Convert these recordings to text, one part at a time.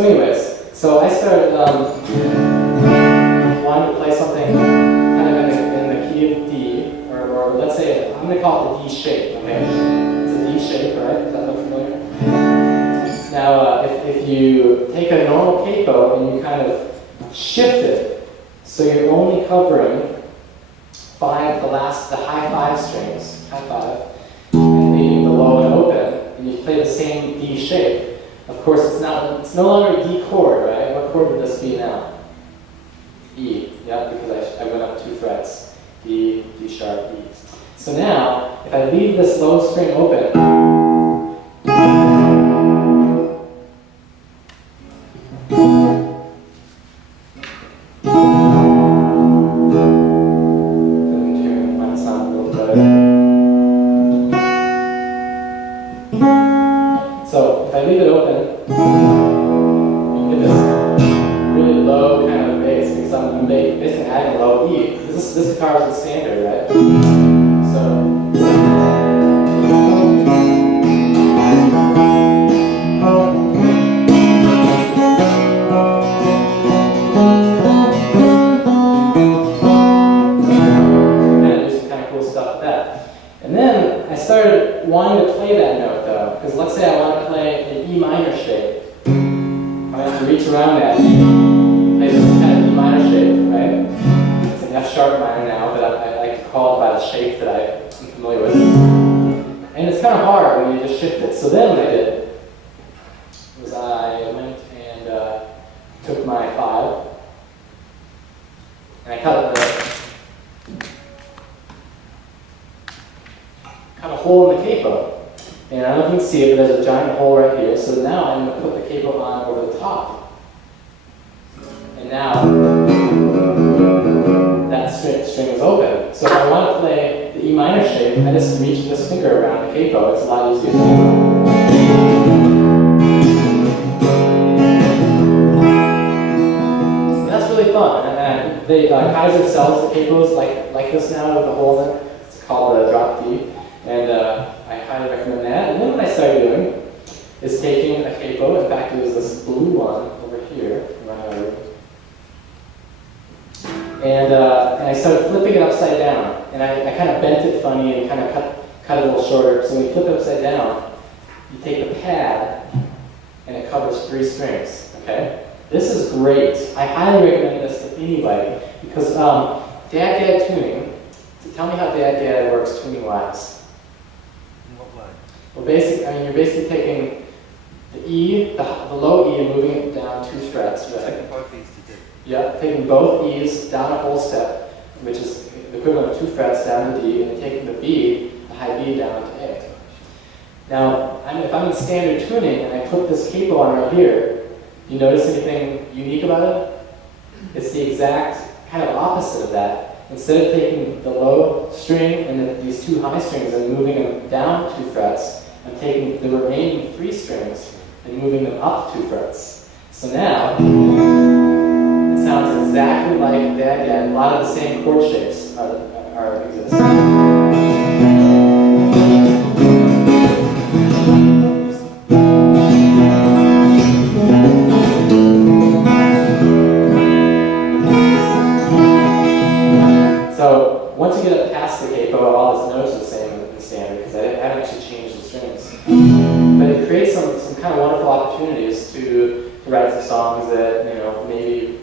So anyways, so I started wanting to play something kind of in the key of D, or let's say, I'm going to call it the D shape, okay? It's a D shape, right? Does that look familiar? Now, if you take a normal capo and you kind of shift it, so you're only covering the high five strings, high five, and leaving the low and open, and you play the same D shape. Of course, it's no longer a D chord, right? What chord would this be now? E, yeah, because I went up 2 frets. D, D sharp, E. So now, if I leave this low string open, so if I leave it open, you get this really low kind of bass because I'm basically adding a low E. This guitar is the standard, right? So and then I started wanting to play that note though, because let's say I want to play an E minor shape. I have to reach around that, play this kind of E minor shape, right? It's an F sharp minor now, but I like to call it by the shape that I'm familiar with. And it's kind of hard when you just shift it. So then what I did was I went and took my 5, and I cut a hole in the capo. And I don't know if you can see it, but there's a giant hole right here. So now I'm going to put the capo on over the top. And now that string is open. So if I want to play the E minor shape, I just reach this finger around the capo. It's a lot easier to do. So that's really fun. And Kaiser sells the capos like this now with the hole in it. It's called the drop D. And I highly recommend that. And then what I started doing is taking a capo. In fact, it was this blue one over here. And I started flipping it upside down. And I kind of bent it funny and kind of cut it a little shorter. So when you flip it upside down, you take the pad and it covers 3 strings. Okay? This is great. I highly recommend this to anybody because dad tuning. Tell me how dad works tuning wise. Well, you're basically taking the E, the low E, and moving it down 2 frets, right? Taking both E's to D. Yeah, taking both E's down a whole step, which is the equivalent of 2 frets down to D, and then taking the B, the high B, down to A. Now, if I'm in standard tuning and I put this capo on right here, you notice anything unique about it? It's the exact kind of opposite of that. Instead of taking the low string and these 2 high strings and moving them down 2 frets, I'm taking the remaining 3 strings and moving them up 2 frets. So now, it sounds exactly like that again. A lot of the same chord shapes exist. So once you get past the capo, all those notes are the same in the standard because I haven't actually changed the strings. But it creates some kind of wonderful opportunities to write some songs that maybe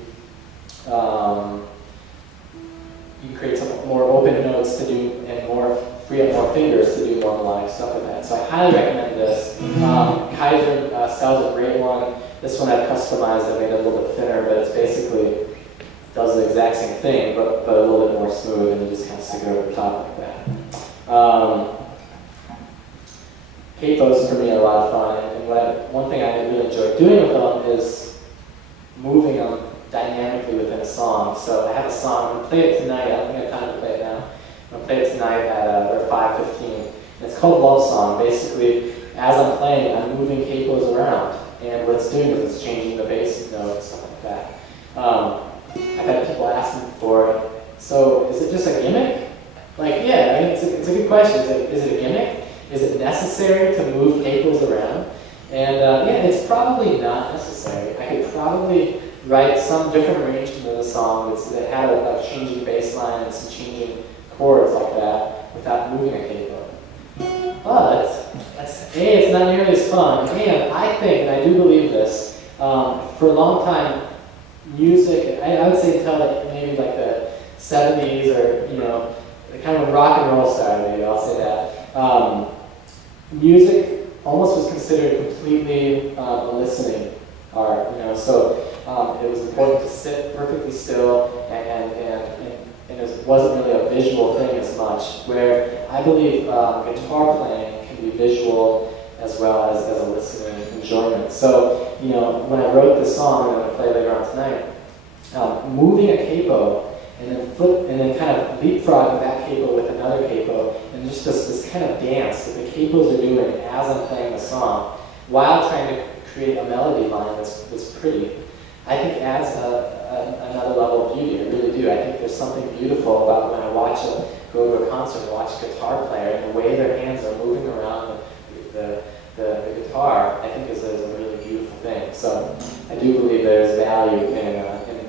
you can create some more open notes to do and free up more fingers to do more melodic stuff like that. So I highly recommend this. Kaiser sells a great one. This one I've customized. I made it a little bit thinner, but it's basically does the exact same thing, but a little bit more smooth, and you just kind of stick it over the top like that. Capos for me are a lot of fun, and one thing I really enjoy doing with them is moving them dynamically within a song. So I have a song, I'm going to play it tonight. I don't think I have time to play it now. I'm going to play it tonight at 5:15. It's called Love Song. Basically, as I'm playing, I'm moving capos around, and what it's doing is it's changing the bass note and stuff like that. I've had people ask me before, so is it just a gimmick? Like, yeah, I mean, it's a good question. Is it a gimmick? Is it necessary to move capos around? And yeah, it's probably not necessary. I could probably write some different arrangement of the song that had a changing bass line and some changing chords like that without moving a capo. But it's not nearly as fun. And I think, and I do believe this, for a long time, music, I would say until maybe like the 70s or, kind of rock and roll style, maybe I'll say that. Music almost was considered completely a listening art, so it was important to sit perfectly still and it wasn't really a visual thing as much, where I believe guitar playing can be visual as well as a listening enjoyment. So, when I wrote this song, and I'm going to play later on tonight, moving a capo and then kind of leapfrogging that capo with another capo, and just this kind of dance that the capos are doing as I'm playing the song, while trying to create a melody line that's pretty, I think adds another level of beauty. I really do. I think there's something beautiful about when I go to a concert and watch a guitar player, and the way their hands are moving around the guitar, I think is a really beautiful thing. So I do believe there's value in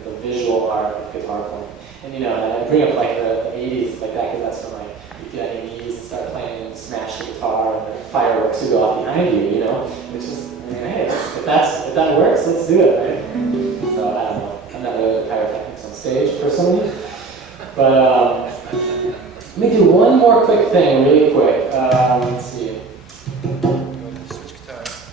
the visual art of guitar playing. And I bring up like the 80s like that because that's when you get on your knees and start playing and smash the guitar and the fireworks would go off behind you, which is, hey, if that works, let's do it, right? So I don't know. I'm not really into pyrotechnics on stage personally, but let me do one more quick thing, really quick. Let's see. Switch guitars.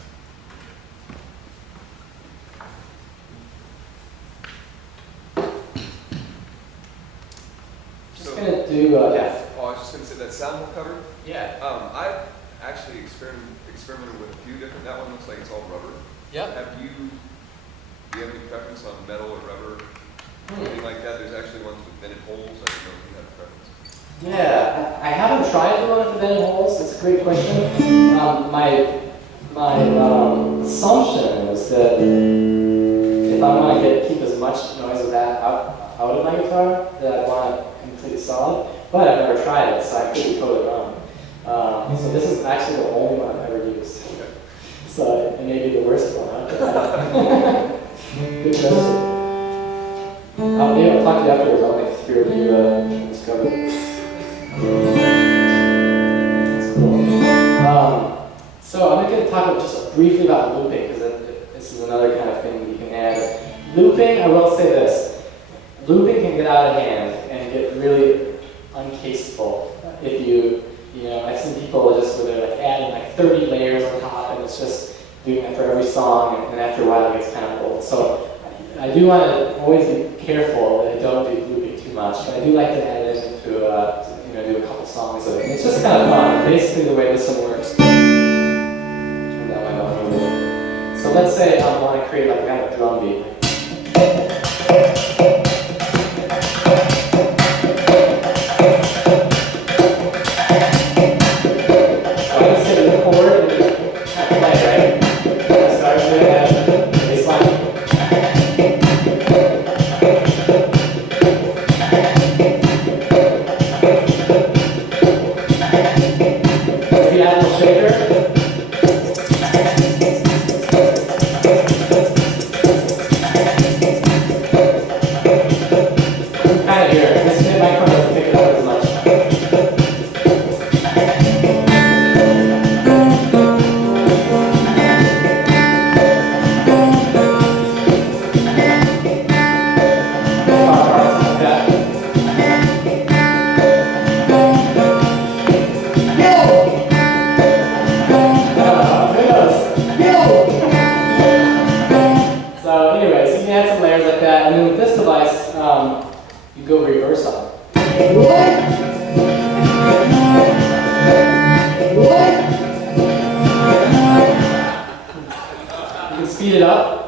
Just gonna do yeah. Oh, I was just going to say that sound cover. Yeah. I've actually experimented with a few different. That one looks like it's all rubber. Yep. Do you have any preference on metal or rubber? Anything like that? There's actually ones with vented holes. I don't know if you have a preference. Yeah, I haven't tried the one with the vented holes. That's a great question. My assumption is that if I want to keep as much noise of that out of my guitar, that I want it completely solid. But I've never tried it, so I could be totally wrong. So this is actually the only one I've ever used. So it may be the worst one. Huh? Good question. Maybe I'll talk to you afterwards. I'll make sure you discover. That's cool. So I'm going to talk just briefly about looping, because this is another kind of thing that you can add. Looping, I will say this. Looping can get out of hand and get really uncasteful if I've seen people just where they're adding 30 layers on top, and it's just doing that for every song, and after a while it gets kind of old. So I do want to always be careful that I don't do looping too much, but I do like to add it into do a couple songs of it. And it's just kind of fun. Basically the way this one works. Turn down my volume a little. So let's say I want to create kind of a drum beat. Speed it up.